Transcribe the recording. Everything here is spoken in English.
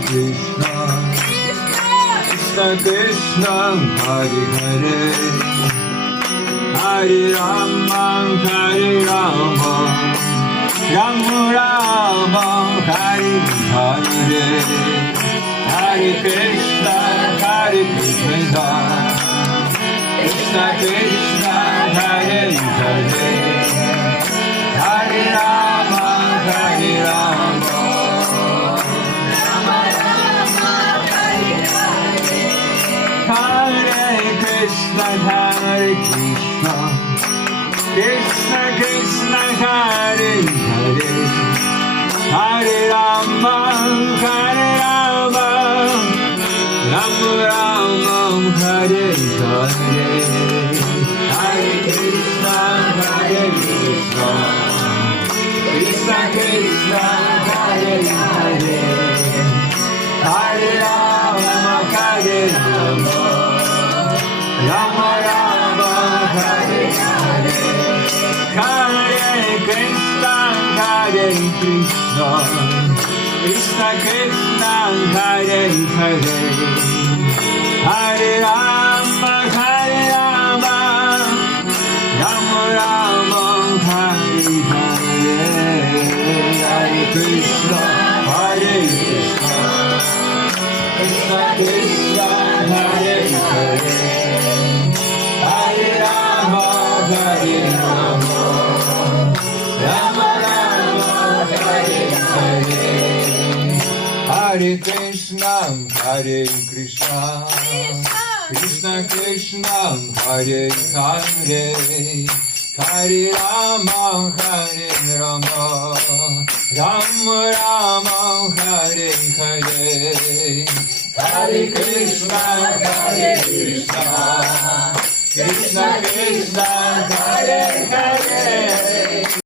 Krishna Krishna Krishna Hare Hare Hare Rama Hare Rama Rama Rama Hare Hare Hare Krishna Krishna Krishna Hare Hare Hare Rama Hare Rama Rama Rama Hare Hare Hare Krishna Krishna Krishna Hare Hare Hare Rama Hare Rama Rama Rama Hare Hare Hare Krishna Krishna Krishna Krishna Hare Hare Hare Rama Hare Rama Rama Rama Hare Hare Hare Krishna Krishna Krishna Krishna Hare Hare Hare Rama Hare Rama Rama Rama Hare Hare Hare Krishna Krishna Krishna Krishna Hare Hare Hare Rama Hare Rama Rama Rama Hare Hare Hare Krishna Krishna Krishna Krishna Hare Hare Hare Rama Hare Rama Rama Rama Hare Hare Hare Krishna Krishna Krishna Krishna Hare Hare